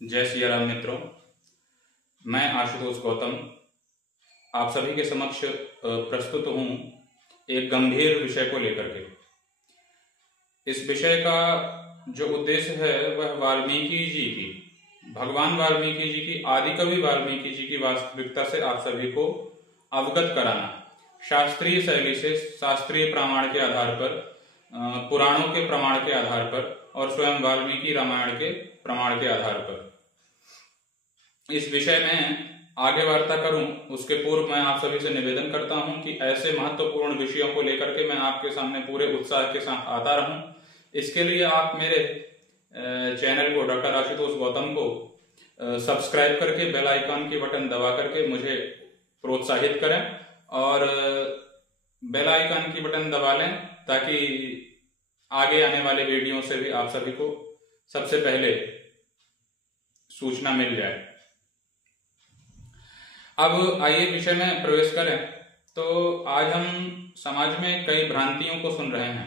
जय श्री राम मित्रों, मैं आशुतोष गौतम आप सभी के समक्ष प्रस्तुत हूँ एक गंभीर विषय को लेकर के। इस विषय का जो उद्देश्य है वह वाल्मीकि जी की, भगवान वाल्मीकि जी की, आदि कवि वाल्मीकि जी की वास्तविकता से आप सभी को अवगत कराना, शास्त्रीय शैली से, शास्त्रीय प्रमाण के आधार पर, पुराणों के प्रमाण के आधार पर और स्वयं वाल्मीकि रामायण के प्रमाण के आधार पर। इस विषय में आगे वार्ता करूं उसके पूर्व मैं आप सभी से निवेदन करता हूं कि ऐसे महत्वपूर्ण विषयों को लेकर के मैं आपके सामने पूरे उत्साह के साथ आता रहूं। इसके लिए आप मेरे चैनल को, डॉक्टर आशुतोष गौतम को सब्सक्राइब करके बेल आइकन की बटन दबा करके मुझे प्रोत्साहित करें और बेल आइकन की बटन दबा लें ताकि आगे आने वाले वीडियो से भी आप सभी को सबसे पहले सूचना मिल जाए। अब आइए विषय में प्रवेश करें। तो आज हम समाज में कई भ्रांतियों को सुन रहे हैं,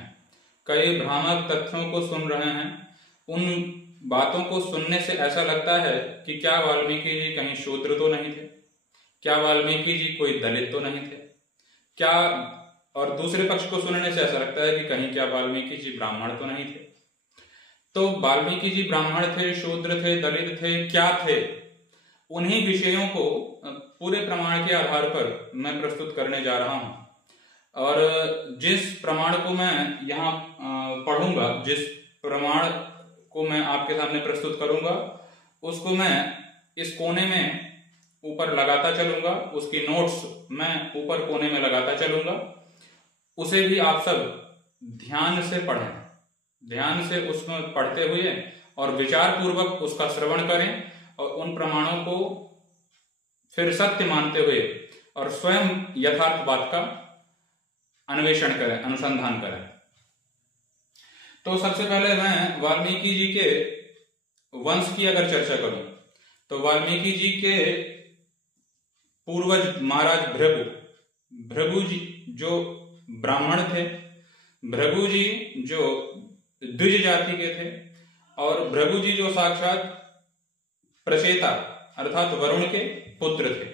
कई भ्रामक तथ्यों को सुन रहे हैं। उन बातों को सुनने से ऐसा लगता है कि क्या वाल्मीकि जी कहीं शूद्र तो नहीं थे, क्या वाल्मीकि जी कोई दलित तो नहीं थे, क्या, और दूसरे पक्ष को सुनने से ऐसा लगता है कि कहीं क्या वाल्मीकि जी ब्राह्मण तो नहीं थे। तो वाल्मीकि जी ब्राह्मण थे, शूद्र थे, दलित थे, क्या थे? उन्हीं विषयों को पूरे प्रमाण के आधार पर मैं प्रस्तुत करने जा रहा हूं। और जिस प्रमाण को मैं यहाँ पढ़ूंगा, जिस प्रमाण को मैं आपके सामने प्रस्तुत करूंगा, उसको मैं इस कोने में ऊपर लगाता चलूंगा, उसकी नोट्स मैं ऊपर कोने में लगाता चलूंगा। उसे भी आप सब ध्यान से पढ़ें, ध्यान से उसमें पढ़ते हुए और विचार पूर्वक उसका श्रवण करें और उन प्रमाणों को फिर सत्य मानते हुए और स्वयं यथार्थ बात का अन्वेषण करें, अनुसंधान करें। तो सबसे पहले मैं वाल्मीकि जी के वंश की अगर चर्चा करूं तो वाल्मीकि जी के पूर्वज महाराज भृगु जी जो ब्राह्मण थे, भृगु जी जो द्विज जाति के थे और भृगु जी जो साक्षात प्रचेता अर्थात वरुण के पुत्र थे।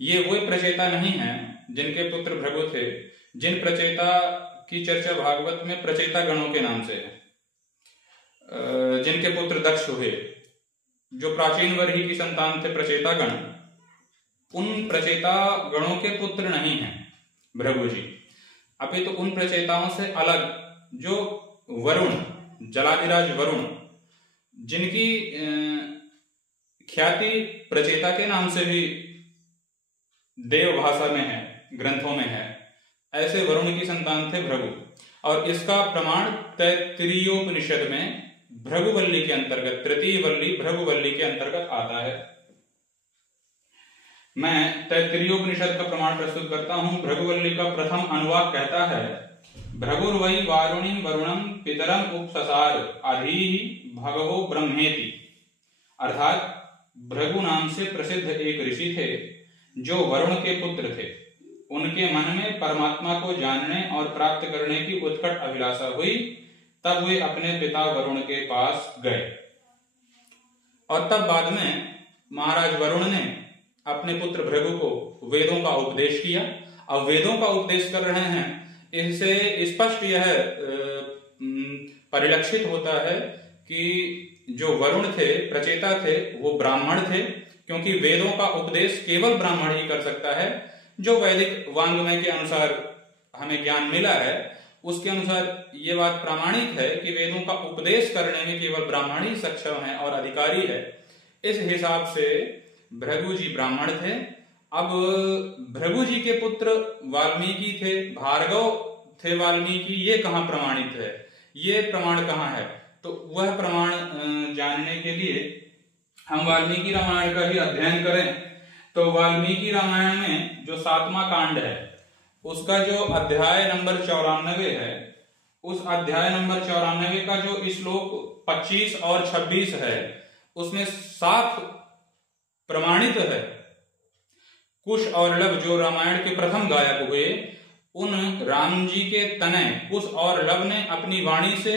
ये वही प्रचेता नहीं है जिनके पुत्र भृगु थे, जिन प्रचेता की चर्चा भागवत में प्रचेता गणों के नाम से है, जिनके पुत्र दक्ष हुए, जो प्राचीन वर्ही की संतान थे प्रचेता गण, उन प्रचेता गणों के पुत्र नहीं हैं भृगु जी। अभी तो उन प्रचेताओं से अलग जो वरुण, जलाधिराज वरुण, जिनकी ख्याति प्रचेता के नाम से भी देव भाषा में है, ग्रंथों में है, ऐसे वरुण की संतान थे भृगु। और इसका प्रमाण तैत्तिरीयोपनिषद में भृगुवल्ली के अंतर्गत, तृतीय वल्ली भृगुवल्ली के अंतर्गत आता है। मैं तैत्तिरीयोपनिषद का प्रमाण प्रस्तुत करता हूं। भृगुवल्ली का प्रथम अनुवाद कहता है, भृगुर्वै वारुणी वरुणम पितरम उपससार अधीहि भगवो ब्रह्मेति। अर्थात भृगु नाम से प्रसिद्ध एक ऋषि थे जो वरुण के पुत्र थे। उनके मन में परमात्मा को जानने और प्राप्त करने की उत्कट अभिलाषा हुई, तब वे अपने पिता वरुण के पास गए और तब बाद में महाराज वरुण ने अपने पुत्र भृगु को वेदों का उपदेश किया। अब वेदों का उपदेश कर रहे हैं, इससे स्पष्ट यह परिलक्षित होता है कि जो वरुण थे, प्रचेता थे, वो ब्राह्मण थे, क्योंकि वेदों का उपदेश केवल ब्राह्मण ही कर सकता है। जो वैदिक वांग्मय के अनुसार हमें ज्ञान मिला है उसके अनुसार ये बात प्रामाणिक है कि वेदों का उपदेश करने में केवल ब्राह्मण ही सक्षम है और अधिकारी है। इस हिसाब से भृगु जी ब्राह्मण थे। अब भृगु जी के पुत्र वाल्मीकि थे, भार्गव थे वाल्मीकि, ये कहाँ प्रमाणित है, ये प्रमाण कहाँ है? तो वह प्रमाण जानने के लिए हम वाल्मीकि रामायण का ही अध्ययन करें। तो वाल्मीकि रामायण में जो 7वां कांड है उसका जो अध्याय नंबर 94 है, उस अध्याय नंबर 94 का जो श्लोक 25 और 26 है उसमें साफ प्रमाणित है। कुश और लव जो रामायण के प्रथम गायक हुए, उन राम जी के तनय कुश और लव ने अपनी वाणी से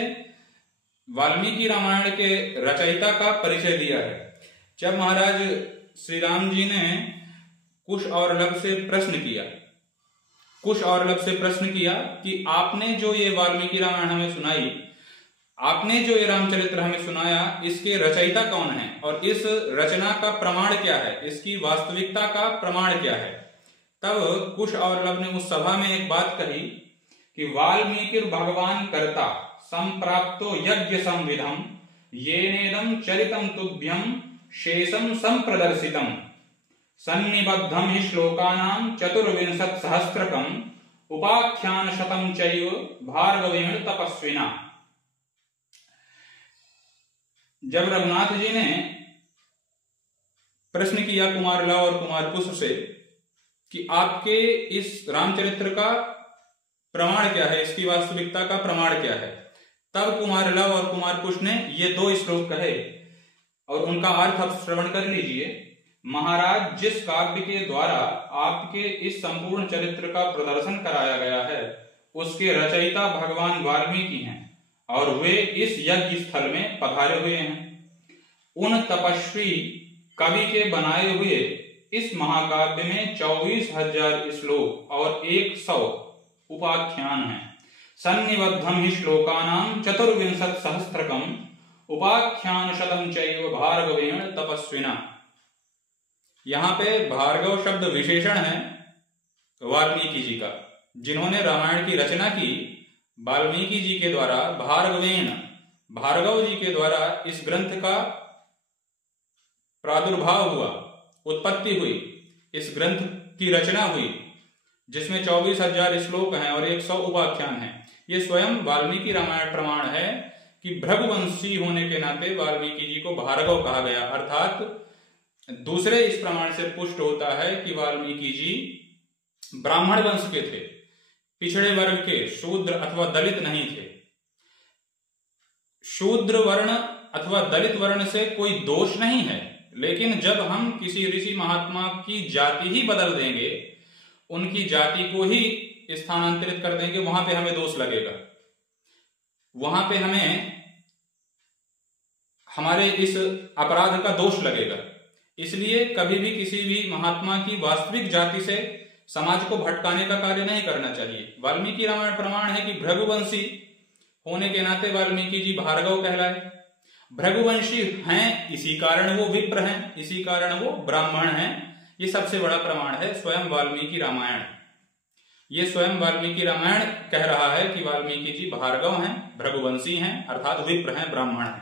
वाल्मीकि रामायण के रचयिता का परिचय दिया है। जब महाराज श्री राम जी ने कुश और लब से प्रश्न किया कि आपने जो ये वाल्मीकि रामायण हमें सुनाई, आपने जो ये रामचरित्र हमें सुनाया, इसके रचयिता कौन है और इस रचना का प्रमाण क्या है, इसकी वास्तविकता का प्रमाण क्या है। तब कुश और लब ने उस सभा में एक बात कही कि वाल्मीकि भगवान कर्ता संप्राप्तो यज्ञ संविधम येनेदं चरितम तुभ्यम शेषम संप्रदर्शितम सन्निबद्धम हि श्लोकानां चतुर्विंशत् सहस्त्रकम उपाख्यान शतम चैव भार्गवेण तपस्विना। जब रघुनाथ जी ने प्रश्न किया कुमार लव और कुमार कुश से कि आपके इस रामचरित्र का प्रमाण क्या है, इसकी वास्तविकता का प्रमाण क्या है, तब कुमार लव और कुमार कुश ने ये 2 श्लोक कहे और उनका अर्थ आप श्रवण कर लीजिए। महाराज, जिस काव्य के द्वारा आपके इस संपूर्ण चरित्र का प्रदर्शन कराया गया है, उसके रचयिता भगवान वाल्मीकि हैं और वे इस यज्ञ स्थल में पधारे हुए हैं। उन तपस्वी कवि के बनाए हुए इस महाकाव्य में 24,000 श्लोक और 100 उपाख्यान हैं। सन्निबद्धम हि श्लोकानां चतुर्विंशत् सहस्त्रकम उपाख्यान शतम चैव भार्गवेण तपस्विना। यहाँ पे भार्गव शब्द विशेषण है वाल्मीकि जी का, जिन्होंने रामायण की रचना की। वाल्मीकि जी के द्वारा भार्गवेण, भार्गव जी के द्वारा इस ग्रंथ का प्रादुर्भाव हुआ, उत्पत्ति हुई, इस ग्रंथ की रचना हुई, जिसमें 24,000 श्लोक हैं और 100 उपाख्यान हैं। ये स्वयं वाल्मीकि रामायण प्रमाण है कि भृगुवंशी होने के नाते वाल्मीकि जी को भार्गव कहा गया। अर्थात दूसरे इस प्रमाण से पुष्ट होता है कि वाल्मीकि जी ब्राह्मण वंश के थे, पिछड़े वर्ग के, शूद्र अथवा दलित नहीं थे। शूद्र वर्ण अथवा दलित वर्ण से कोई दोष नहीं है, लेकिन जब हम किसी ऋषि महात्मा की जाति ही बदल देंगे, उनकी जाति को ही स्थानांतरित कर देंगे, वहां पे हमें दोष लगेगा, वहां पे हमें हमारे इस अपराध का दोष लगेगा। इसलिए कभी भी किसी भी महात्मा की वास्तविक जाति से समाज को भटकाने का कार्य नहीं करना चाहिए। वाल्मीकि रामायण प्रमाण है कि भृगुवंशी होने के नाते वाल्मीकि जी भार्गव कहलाए। भृगुवंशी हैं, इसी कारण वो विप्र हैं, इसी कारण वो ब्राह्मण हैं। ये सबसे बड़ा प्रमाण है स्वयं वाल्मीकि रामायण। ये स्वयं वाल्मीकि रामायण कह रहा है कि वाल्मीकि जी भार्गव हैं, भृगुवंशी हैं, अर्थात विप्र हैं, ब्राह्मण हैं।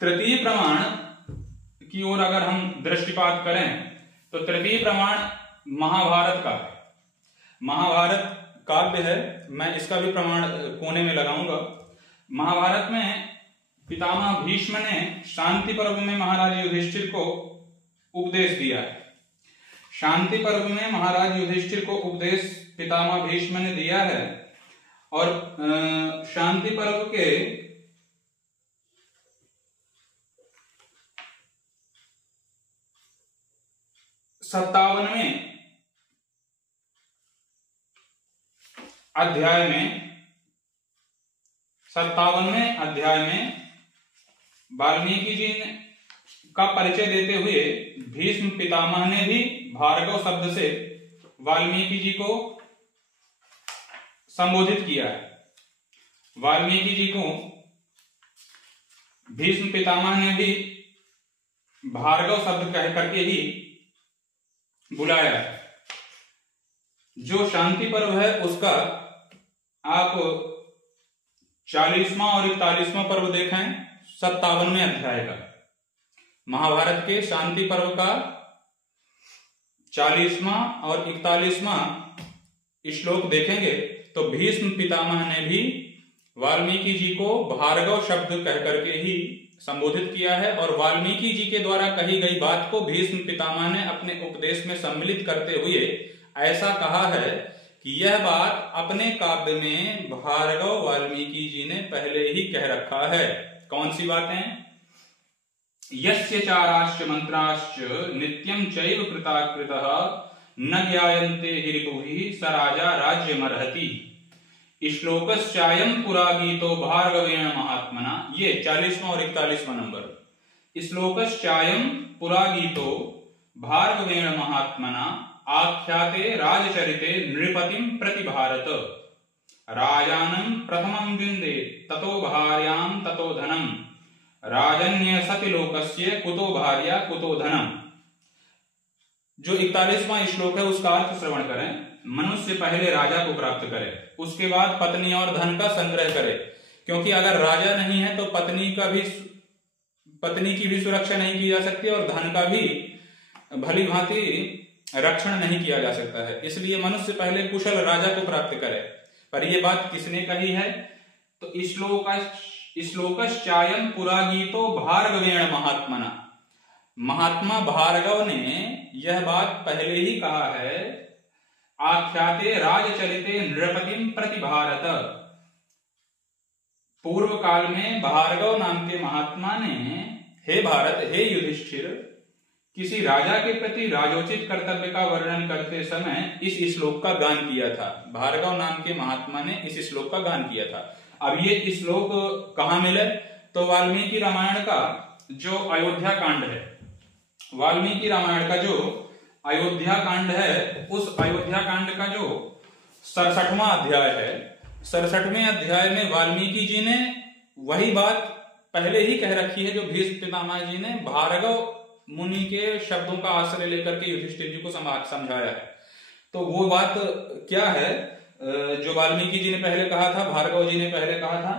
तृतीय प्रमाण की ओर अगर हम दृष्टिपात करें तो तृतीय प्रमाण महाभारत का है। महाभारत काव्य है, मैं इसका भी प्रमाण कोने में लगाऊंगा। महाभारत में पितामह भीष्म ने शांति पर्व में महाराज युधिष्ठिर को उपदेश दिया है। शांति पर्व में महाराज युधिष्ठिर को उपदेश पितामह भीष्म ने दिया है और शांति पर्व के 57वें अध्याय में वाल्मीकि जी का परिचय देते हुए भीष्म पितामह ने भी भार्गव शब्द से वाल्मीकि जी को संबोधित किया है। वाल्मीकि जी को भीष्म पितामह ने भी भार्गव शब्द कह करके ही बुलाया है। जो शांति पर्व है उसका आप 40वां और 41वां पर्व देखें, 57वें अध्याय का। महाभारत के शांति पर्व का 40वां और 41वां श्लोक देखेंगे तो भीष्म पितामह ने भी वाल्मीकि जी को भार्गव शब्द कह करके ही संबोधित किया है और वाल्मीकि जी के द्वारा कही गई बात को भीष्म पितामह ने अपने उपदेश में सम्मिलित करते हुए ऐसा कहा है कि यह बात अपने काव्य में भार्गव वाल्मीकि जी ने पहले ही कह रखा है। कौन सी बातें? यस्य चाराश्च मंत्राश्च नित्यं चैव कृताकृतः न ज्ञायन्ते हि रिपुभिः स राजा राज्यमर्हति। श्लोकश्चायं पुरा गीतो भार्गवेण महात्मना, ये 40वां और 41वां नंबर। श्लोकश्चायं पुरा गीतो भार्गवेण महात्मना आख्याते राजचरिते नृपतिं प्रति भारत, राजानं प्रथमं विन्दे ततो भार्यां ततो धनं, राजन्य सति लोकस्य कुतो भार्या कुतो धनम। जो 41वां श्लोक है उसका अर्थ श्रवण करें। मनुष्य पहले राजा को प्राप्त करे, उसके बाद पत्नी और धन का संग्रह करे, क्योंकि अगर राजा नहीं है तो पत्नी की भी सुरक्षा नहीं की जा सकती और धन का भी भली भांति रक्षण नहीं किया जा सकता है। इसलिए मनुष्य पहले कुशल राजा को प्राप्त करे। पर यह बात किसने कही है? तो श्लोकश्चायं पुरा गीतो भार्गवेण महात्मना, महात्मा भार्गव ने यह बात पहले ही कहा है। आख्याते राजचरिते नृपतिं प्रति भारत, पूर्व काल में भार्गव नाम के महात्मा ने हे भारत, हे युधिष्ठिर, किसी राजा के प्रति राजोचित कर्तव्य का वर्णन करते समय इस श्लोक का गान किया था। भार्गव नाम के महात्मा ने इस श्लोक का गान किया था। अब ये श्लोक कहाँ मिले? तो वाल्मीकि रामायण का जो अयोध्या कांड है, वाल्मीकि रामायण का जो अयोध्या कांड है, उस अयोध्या कांड का जो 67वां अध्याय है, 67वें अध्याय में वाल्मीकि जी ने वही बात पहले ही कह रखी है जो भीष्म पितामह जी ने भार्गव मुनि के शब्दों का आश्रय लेकर के युधिष्ठिर जी को समझाया है। तो वो बात क्या है जो वाल्मीकि जी ने पहले कहा था, भार्गव जी ने पहले कहा था,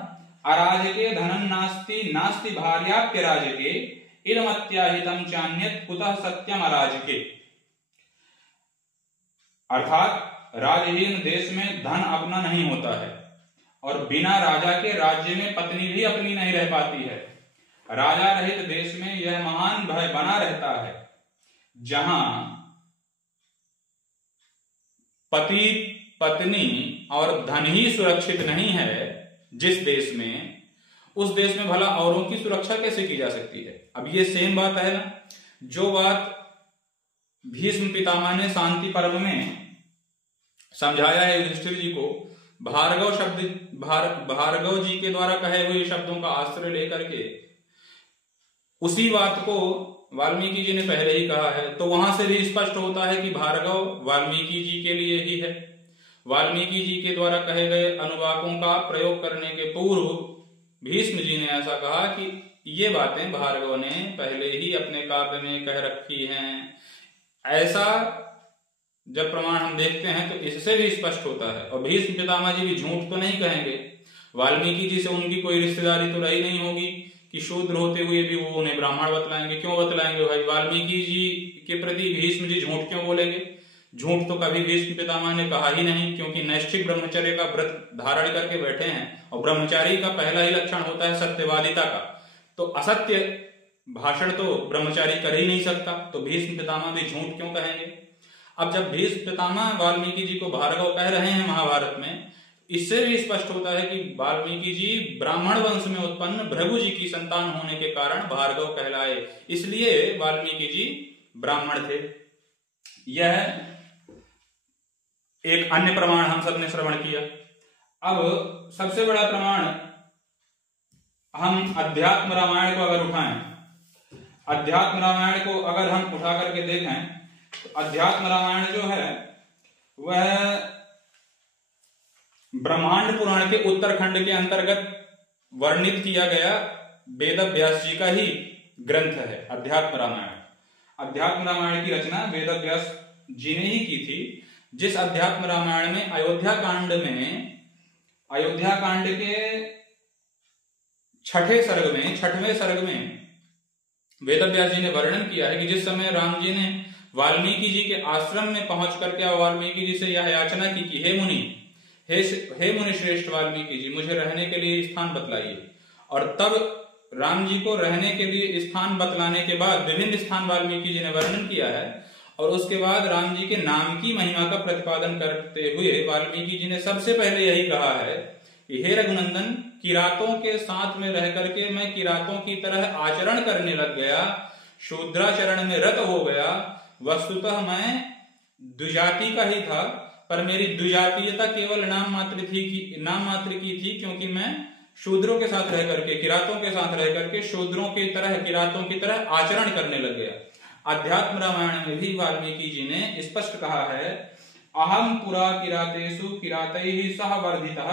अराजके धनं नास्ति नास्ति भार्याप्य राजके इदमत्याहितं चान्यत् कुतः सत्यम अराजके। अर्थात राजहीन देश में धन अपना नहीं होता है और बिना राजा के राज्य में पत्नी भी अपनी नहीं रह पाती है। राजा रहित देश में यह महान भय बना रहता है, जहां पति पत्नी और धन ही सुरक्षित नहीं है। जिस देश में, उस देश में भला औरों की सुरक्षा कैसे की जा सकती है? अब ये सेम बात है ना, जो बात भीष्म पितामह ने शांति पर्व में समझाया है युधिष्ठिर जी को, भार्गव जी के द्वारा कहे हुए शब्दों का आश्रय लेकर के उसी बात को वाल्मीकि जी ने पहले ही कहा है। तो वहां से भी स्पष्ट होता है कि भार्गव वाल्मीकि जी के लिए ही है। वाल्मीकि जी के द्वारा कहे गए अनुवाकों का प्रयोग करने के पूर्व भीष्म जी ने ऐसा कहा कि ये बातें भार्गव ने पहले ही अपने काव्य में कह रखी हैं। ऐसा जब प्रमाण हम देखते हैं तो इससे भी स्पष्ट होता है। और भीष्म पितामह जी भी झूठ तो नहीं कहेंगे। वाल्मीकि जी से उनकी कोई रिश्तेदारी तो रही नहीं होगी कि शूद्र होते हुए भी वो उन्हें ब्राह्मण बतलाएंगे। क्यों बतलाएंगे भाई? वाल्मीकि जी के प्रति भीष्म जी झूठ क्यों बोलेंगे? झूठ तो कभी भीष्म पितामह ने कहा ही नहीं, क्योंकि नैष्ठिक ब्रह्मचर्य का व्रत धारण करके बैठे हैं और ब्रह्मचारी का पहला ही लक्षण होता है सत्यवादिता का। तो असत्य भाषण तो ब्रह्मचारी कर ही नहीं सकता, तो भीष्म पितामह भी झूठ क्यों कहेंगे? अब जब भीष्म पितामह वाल्मीकि जी को भार्गव कह रहे हैं महाभारत में, इससे भी स्पष्ट होता है कि वाल्मीकि जी ब्राह्मण वंश में उत्पन्न भृगु जी की संतान होने के कारण भार्गव कहलाए, इसलिए वाल्मीकि जी ब्राह्मण थे। यह एक अन्य प्रमाण हम सबने श्रवण किया। अब सबसे बड़ा प्रमाण हम अध्यात्म रामायण को अगर उठाएं, अध्यात्म रामायण को अगर हम उठा करके देखें तो अध्यात्म रामायण जो है वह ब्रह्मांड पुराण के उत्तरखंड के अंतर्गत वर्णित किया गया वेद व्यास जी का ही ग्रंथ है अध्यात्म रामायण। अध्यात्म रामायण की रचना वेद व्यास जी ने ही की थी। जिस अध्यात्म रामायण में अयोध्या कांड के छठवें सर्ग में वेद व्यास जी ने वर्णन किया है कि जिस समय राम जी ने वाल्मीकि जी के आश्रम में पहुंच करके वाल्मीकि जी से यह याचना की कि हे मुनि श्रेष्ठ वाल्मीकि जी, मुझे रहने के लिए स्थान बतलाइए। और तब राम जी को रहने के लिए स्थान बतलाने के बाद विभिन्न स्थान वाल्मीकि जी ने वर्णन किया है और उसके बाद राम जी के नाम की महिमा का प्रतिपादन करते हुए वाल्मीकि जी ने सबसे पहले यही कहा है कि हे रघुनंदन, किरातों के साथ में रह करके मैं किरातों की तरह आचरण करने लग गया, शूद्राचरण में रत हो गया। वस्तुतः मैं द्विजाति का ही था, पर मेरी द्विजातीयता केवल नाम मात्र की थी, क्योंकि मैं शूद्रों के साथ रह करके, किरातों के साथ रह करके शूद्रों की तरह, किरातों की तरह आचरण करने लग गया। अध्यात्म रामायण में भी वाल्मीकि जी ने स्पष्ट कहा है, अहम पुरा किरातेषु किरातैः सह वर्धितः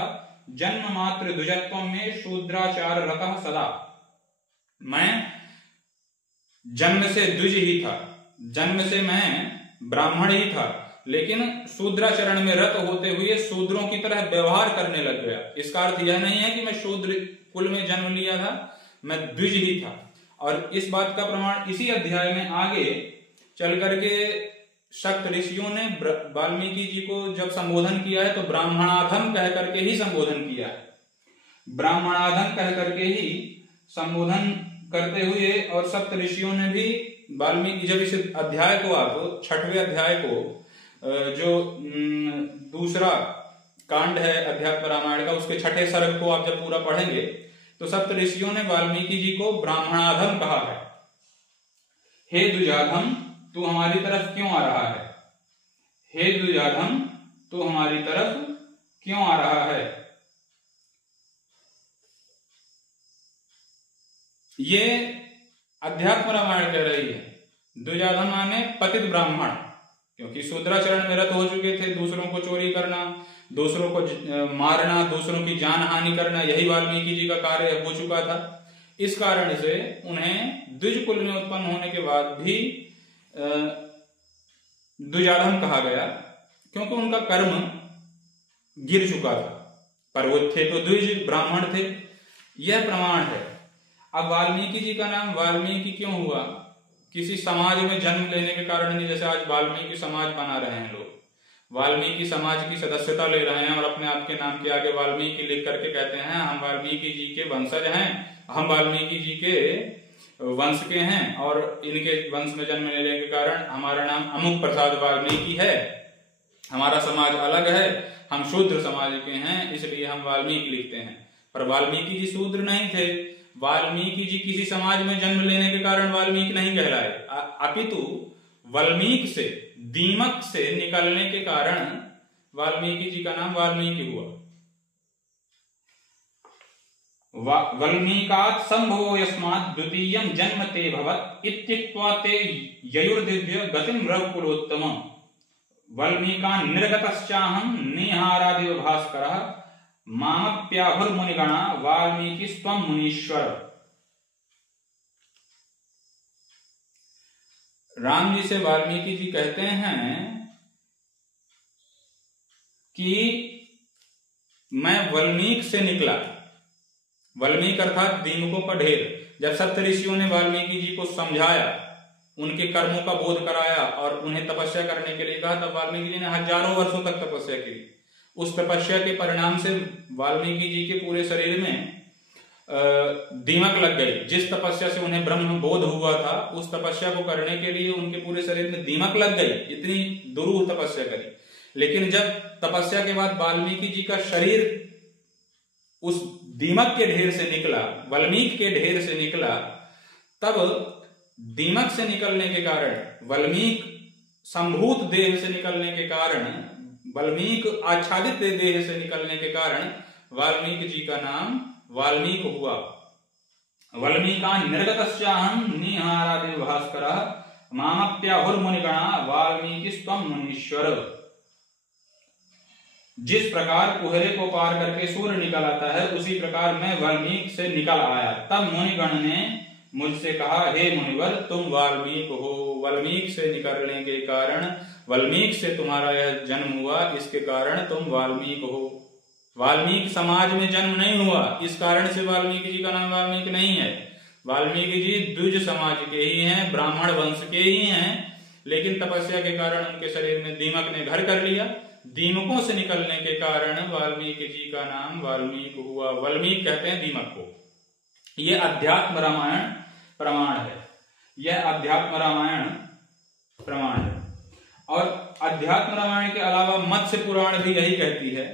जन्म मात्र द्विजत्वं में शूद्राचार रतः सदा। मैं जन्म से द्विज ही था, जन्म से मैं ब्राह्मण ही था, लेकिन शूद्राचरण में रत होते हुए शूद्रों की तरह व्यवहार करने लग गया। इसका अर्थ यह नहीं है कि मैं शूद्र कुल में जन्म लिया था, मैं द्विज ही था। और इस बात का प्रमाण इसी अध्याय में आगे चल करके शक्त ऋषियों ने वाल्मीकि जी को जब संबोधन किया है तो ब्राह्मणाधम कह करके ही संबोधन किया है, ब्राह्मणाधम कह करके ही संबोधन करते हुए। और सप्त ऋषियों ने भी वाल्मीकि, जब इस अध्याय को आप 6वें अध्याय को, जो दूसरा कांड है अध्यात्म रामायण का, उसके 6ठे सर्ग को आप जब पूरा पढ़ेंगे तो सप्त ऋषियों ने वाल्मीकि जी को ब्राह्मणाधम कहा है। हे द्विजाधम, तू हमारी तरफ क्यों आ रहा है? हे द्विजाधम, तू हमारी तरफ क्यों आ रहा है? ये अध्यात्म रामायण कह रही है। द्विजाधम माने पतित ब्राह्मण, क्योंकि शूद्राचरण में रत हो चुके थे, दूसरों को चोरी करना, दूसरों को मारना, दूसरों की जान हानि करना, यही वाल्मीकि जी का कार्य हो चुका था। इस कारण से उन्हें द्विज कुल में उत्पन्न होने के बाद भी द्विजाधम कहा गया, क्योंकि उनका कर्म गिर चुका था, पर वो थे तो द्विज ब्राह्मण थे। यह प्रमाण है। अब वाल्मीकि जी का नाम वाल्मीकि क्यों हुआ? किसी समाज में जन्म लेने के कारण नहीं। जैसे आज वाल्मीकि समाज बना रहे हैं लोग, वाल्मीकि समाज की सदस्यता ले रहे हैं और अपने आप के नाम के आगे वाल्मीकि लिख करके कहते हैं हम वाल्मीकि जी के वंशज हैं, हम वाल्मीकि जी के वंश के हैं और इनके वंश में जन्म लेने के कारण हमारा नाम अमुक प्रसाद वाल्मीकि है, हमारा समाज अलग है, हम शूद्र समाज के हैं, इसलिए हम वाल्मीकि लिखते हैं। पर वाल्मीकि जी शूद्र नहीं थे। वाल्मीकि जी किसी समाज में जन्म लेने के कारण वाल्मीकि नहीं कहलाए, अपितु वाल्मीकि से, दीमक से निकलने के कारण वाल्मीकि जी का नाम वाल्मीकि हुआ। वाल्मीकात् संभवो यस्मात् द्वितीयं जन्म ते भवत् इत्युक्त्वा ते ययुर्दिव्य गतिं रघुकुलोत्तम वाल्मीकान् निर्गतश्चाहं निहारादिव भास्करः मामप्याहुर्मुनिगणा वाल्मीकिस्त्वं मुनीश्वर। राम जी से वाल्मीकि जी कहते हैं कि मैं वाल्मीकि से निकला। वाल्मीकि अर्थात दीमकों का ढेर। जब सप्त ऋषियों ने वाल्मीकि जी को समझाया, उनके कर्मों का बोध कराया और उन्हें तपस्या करने के लिए कहा, तब वाल्मीकि जी ने हजारों वर्षों तक तपस्या की। उस तपस्या के परिणाम से वाल्मीकि जी के पूरे शरीर में दीमक लग गई। जिस तपस्या से उन्हें ब्रह्म बोध हुआ था, उस तपस्या को करने के लिए उनके पूरे शरीर में दीमक लग गई। इतनी दुरूह तपस्या करी। लेकिन जब तपस्या के बाद वाल्मीकि जी का शरीर उस दीमक के ढेर से निकला, वाल्मीकि के ढेर से निकला, तब दीमक से निकलने के कारण, वाल्मीकि संभूत देह से निकलने के कारण, वाल्मीकि आच्छादित देह से निकलने के कारण वाल्मीकि जी का नाम वाल्मीकि हुआ। वाल्मीकान् निर्गतश्चाहं निहारादिव भास्करः मामप्याहुर्मुनिगणा वाल्मीकिस्त्वं मुनीश्वर। जिस प्रकार कुहरे को पार करके सूर्य निकल आता है, उसी प्रकार मैं वाल्मीकि से निकल आया। तब मुनिगण ने मुझसे कहा, हे मुनिवर, तुम वाल्मीकि हो। वाल्मीकि से निकलने के कारण, वाल्मीकि से तुम्हारा यह जन्म हुआ, इसके कारण तुम वाल्मीकि हो। वाल्मीकि समाज में जन्म नहीं हुआ, इस कारण से वाल्मीकि जी का नाम वाल्मीकि नहीं है। वाल्मीकि जी द्विज समाज के ही हैं, ब्राह्मण वंश के ही हैं, लेकिन तपस्या के कारण उनके शरीर में दीमक ने घर कर लिया। दीमकों से निकलने के कारण वाल्मीकि जी का नाम वाल्मीकि हुआ। वाल्मीकि कहते हैं दीमक को। यह अध्यात्म रामायण प्रमाण है। यह अध्यात्म रामायण प्रमाण है। और अध्यात्म रामायण के अलावा मत्स्य पुराण भी यही कहती है।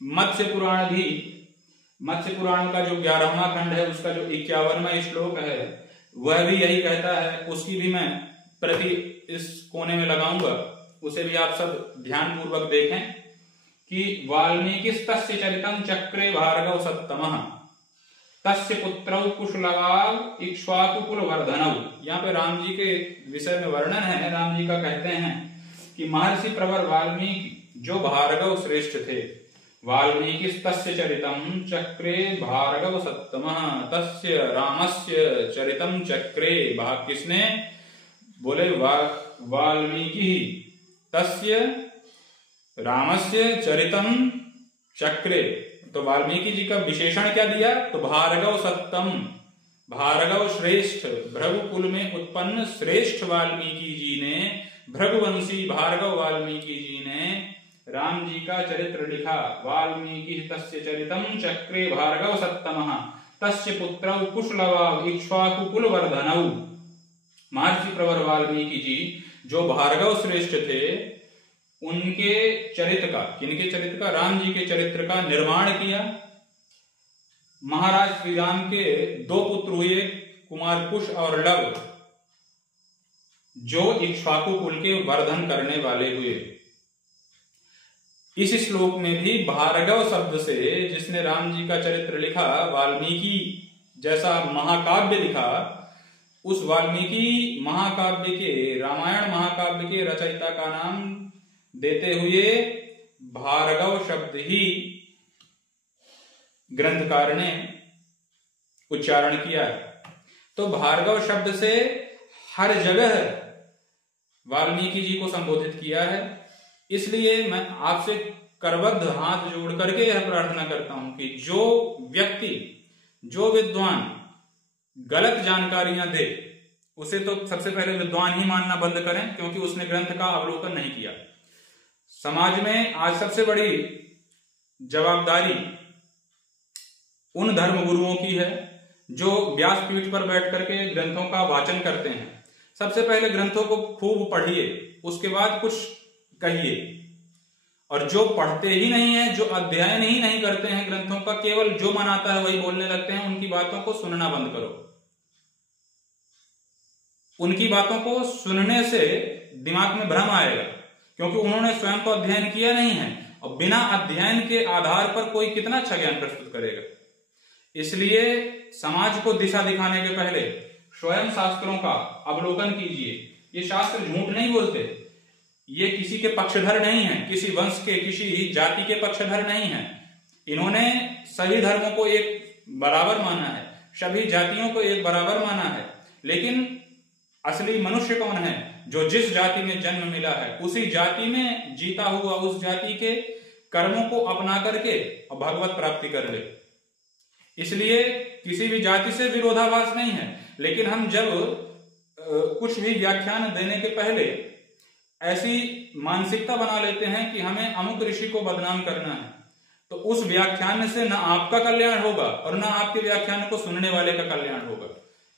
मत्स्य पुराण का जो 11वां खंड है, उसका जो 51वां श्लोक है, वह भी यही कहता है। उसकी भी मैं प्रति इस कोने में लगाऊंगा। उसे भी आप सब ध्यान पूर्वक देखें कि वाल्मीकिस्तस्य चरितं चक्रे भार्गव सत्तमः तस्य पुत्रौ कुशलवाव इक्ष्वाकुकुलवर्धनौ। यहाँ पे राम जी के विषय में वर्णन है। राम जी का कहते हैं कि महर्षि प्रवर वाल्मीकि जो भार्गव श्रेष्ठ थे, वाल्मीकिस्तस्य चरितं चक्रे भार्गव सत्तमः तस्य रामस्य चरितं चक्रे। भाग किसने बोले? वाल्मीकि तस्य रामस्य चरितं चक्रे। तो वाल्मीकि जी का विशेषण क्या दिया? तो भार्गव सत्तम, भार्गव श्रेष्ठ, भृगु कुल में उत्पन्न श्रेष्ठ वाल्मीकि जी ने, भृगुवंशी भार्गव वाल्मीकि जी ने राम जी का चरित्र लिखा। वाल्मीकि तस्य चरितं चक्रे भार्गव सत्तमः तस्य पुत्रौ कुशलवाव इक्ष्वाकुकुलवर्धनौ। महर्षि प्रवर वाल्मीकि जी जो भार्गव श्रेष्ठ थे, उनके चरित्र का, किनके चरित्र का? राम जी के चरित्र का निर्माण किया। महाराज श्री राम के दो पुत्र हुए, कुमार कुश और लव, जो इक्ष्वाकु कुल के वर्धन करने वाले हुए। इस श्लोक में भी भार्गव शब्द से जिसने राम जी का चरित्र लिखा, वाल्मीकि जैसा महाकाव्य लिखा, उस वाल्मीकि महाकाव्य के, रामायण महाकाव्य के रचयिता का नाम देते हुए भार्गव शब्द ही ग्रंथकार ने उच्चारण किया है। तो भार्गव शब्द से हर जगह वाल्मीकि जी को संबोधित किया है। इसलिए मैं आपसे करबद्ध हाथ जोड़ करके यह प्रार्थना करता हूं कि जो व्यक्ति, जो विद्वान गलत जानकारियां दे, उसे तो सबसे पहले विद्वान ही मानना बंद करें, क्योंकि उसने ग्रंथ का अवलोकन नहीं किया। समाज में आज सबसे बड़ी जवाबदारी उन धर्म गुरुओं की है जो व्यासपीठ पर बैठ करके ग्रंथों का वाचन करते हैं। सबसे पहले ग्रंथों को खूब पढ़िए, उसके बाद कुछ कहिए। और जो पढ़ते ही नहीं है, जो अध्ययन ही नहीं करते हैं ग्रंथों का, केवल जो मन आता है वही बोलने लगते हैं, उनकी बातों को सुनना बंद करो। उनकी बातों को सुनने से दिमाग में भ्रम आएगा, क्योंकि उन्होंने स्वयं तो अध्ययन किया नहीं है, और बिना अध्ययन के आधार पर कोई कितना अच्छा ज्ञान प्रस्तुत करेगा। इसलिए समाज को दिशा दिखाने के पहले स्वयं शास्त्रों का अवलोकन कीजिए। ये शास्त्र झूठ नहीं बोलते, ये किसी के पक्षधर नहीं है, किसी वंश के, किसी जाति के पक्षधर नहीं है। इन्होंने सभी धर्मों को एक बराबर माना है, सभी जातियों को एक बराबर माना है। लेकिन असली मनुष्य कौन है? जो जिस जाति में जन्म मिला है, उसी जाति में जीता हुआ, उस जाति के कर्मों को अपना करके और भगवत प्राप्ति कर ले। इसलिए किसी भी जाति से विरोधाभास नहीं है, लेकिन हम जब कुछ भी व्याख्यान देने के पहले ऐसी मानसिकता बना लेते हैं कि हमें अमुक ऋषि को बदनाम करना है, तो उस व्याख्यान से न आपका कल्याण होगा और न आपके व्याख्यान को सुनने वाले का कल्याण होगा।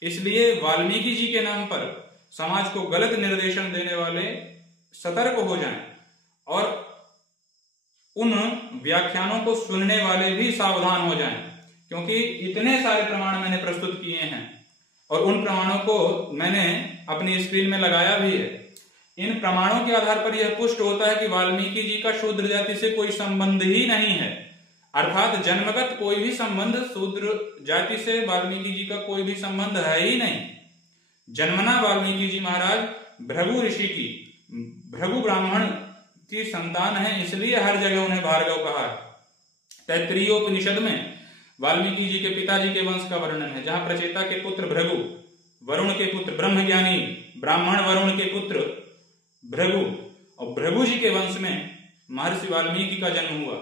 इसलिए वाल्मीकि जी के नाम पर समाज को गलत निर्देशन देने वाले सतर्क हो जाएं, और उन व्याख्यानों को सुनने वाले भी सावधान हो जाएं, क्योंकि इतने सारे प्रमाण मैंने प्रस्तुत किए हैं और उन प्रमाणों को मैंने अपनी स्क्रीन में लगाया भी है। इन प्रमाणों के आधार पर यह पुष्ट होता है कि वाल्मीकि जी का शूद्र जाति से कोई संबंध ही नहीं है, अर्थात जन्मगत कोई भी संबंध शूद्र जाति से वाल्मीकि जी का कोई भी संबंध है ही नहीं। जन्मना वाल्मीकि जी महाराज भृगु ऋषि की, भृगु ब्राह्मण की संतान है, इसलिए हर जगह उन्हें भार्गव कहा है। तैत्तिरीयोपनिषद में वाल्मीकि जी के पिताजी के वंश का वर्णन है, जहां प्रचेता के पुत्र भृगु, वरुण के पुत्र ब्रह्मज्ञानी, ब्राह्मण वरुण के पुत्र भृगु, और भृगु जी के वंश में महर्षि वाल्मीकि का जन्म हुआ।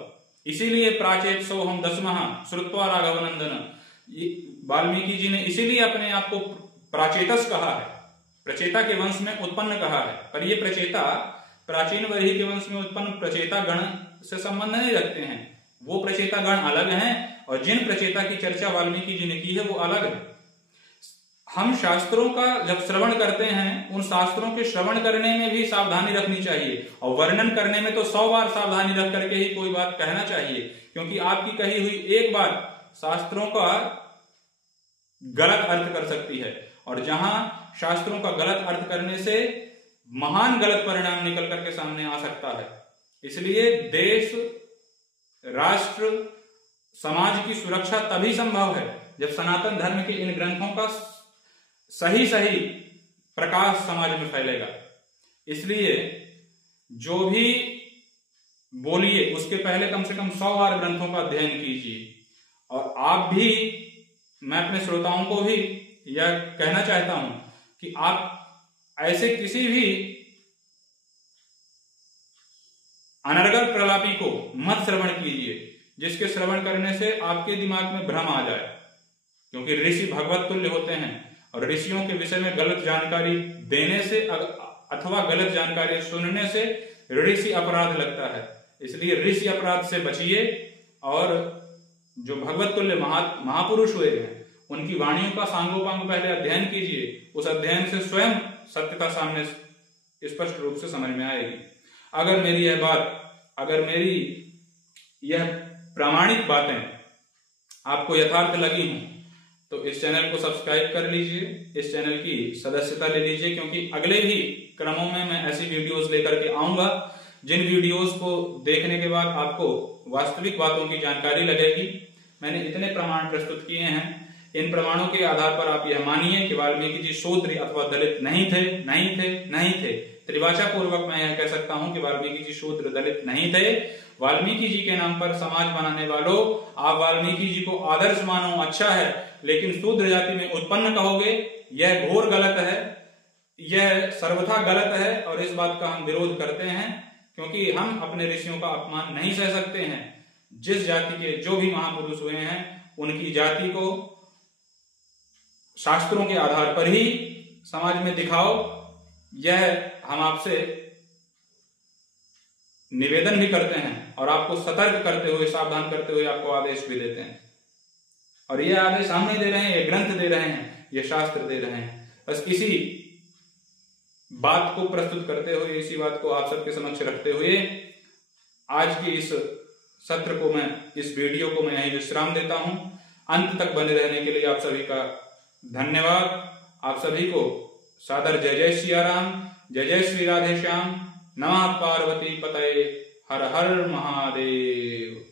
इसीलिए प्राचेत सोहम दसमः श्रुत्वा राघव नंदन, वाल्मीकि जी ने इसीलिए अपने आप को प्राचेतस कहा है, प्रचेता के वंश में उत्पन्न कहा है। पर ये प्रचेता प्राचीन वर्ही के वंश में उत्पन्न प्रचेता गण से संबंध नहीं रखते हैं, वो प्रचेता गण अलग हैं, और जिन प्रचेता की चर्चा वाल्मीकि जी ने की है वो अलग है। हम शास्त्रों का जब श्रवण करते हैं, उन शास्त्रों के श्रवण करने में भी सावधानी रखनी चाहिए, और वर्णन करने में तो 100 बार सावधानी रख करके ही कोई बात कहना चाहिए, क्योंकि आपकी कही हुई एक बात शास्त्रों का गलत अर्थ कर सकती है। और जहां शास्त्रों का गलत अर्थ करने से महान गलत परिणाम निकल करके सामने आ सकता है। इसलिए देश, राष्ट्र, समाज की सुरक्षा तभी संभव है जब सनातन धर्म के इन ग्रंथों का सही सही प्रकाश समाज में फैलेगा। इसलिए जो भी बोलिए उसके पहले कम से कम 100 बार ग्रंथों का अध्ययन कीजिए। और आप भी, मैं अपने श्रोताओं को भी यह कहना चाहता हूं कि आप ऐसे किसी भी अनर्गल प्रलापी को मत श्रवण कीजिए जिसके श्रवण करने से आपके दिमाग में भ्रम आ जाए, क्योंकि ऋषि भगवत तुल्य होते हैं और ऋषियों के विषय में गलत जानकारी देने से अथवा गलत जानकारी सुनने से ऋषि अपराध लगता है। इसलिए ऋषि अपराध से बचिए और जो भगवत तुल्य महापुरुष हुए हैं उनकी वाणियों का सांगोपांग पहले अध्ययन कीजिए। उस अध्ययन से स्वयं सत्यता सामने स्पष्ट रूप से समझ में आएगी। अगर मेरी यह प्रामाणिक बातें आपको यथार्थ लगी हों तो इस चैनल को सब्सक्राइब कर लीजिए, इस चैनल की सदस्यता ले लीजिए, क्योंकि अगले भी क्रमों में मैं ऐसी वीडियोस लेकर के आऊंगा जिन वीडियोस को देखने के बाद आपको वास्तविक बातों की जानकारी लगेगी। मैंने इतने प्रमाण प्रस्तुत किए हैं, इन प्रमाणों के आधार पर आप यह मानिए कि वाल्मीकि जी शूद्र अथवा दलित नहीं थे। त्रिभाषा पूर्वक मैं यह कह सकता हूं कि वाल्मीकि जी शूद्र दलित नहीं थे। वाल्मीकि जी के नाम पर समाज बनाने वालों, आप वाल्मीकि जी को आदर्श मानो, अच्छा है, लेकिन शूद्र जाति में उत्पन्न कहोगे, यह घोर गलत है, यह सर्वथा गलत है। और इस बात का हम विरोध करते हैं, क्योंकि हम अपने ऋषियों का अपमान नहीं सह सकते हैं। जिस जाति के जो भी महापुरुष हुए हैं उनकी जाति को शास्त्रों के आधार पर ही समाज में दिखाओ, यह हम आपसे निवेदन भी करते हैं और आपको सतर्क करते हुए, सावधान करते हुए आपको आदेश भी देते हैं। और ये आदेश हम नहीं दे रहे हैं, ये ग्रंथ दे रहे हैं, ये शास्त्र दे रहे हैं। बस इसी बात को प्रस्तुत करते हुए, इसी बात को आप सबके समक्ष रखते हुए आज की इस सत्र को मैं, इस वीडियो को मैं यहीं विश्राम देता हूं। अंत तक बने रहने के लिए आप सभी का धन्यवाद। आप सभी को सादर जय जय सिया राम, जय जय श्री राधे श्याम। नमः पार्वती पतये, हर हर महादेव।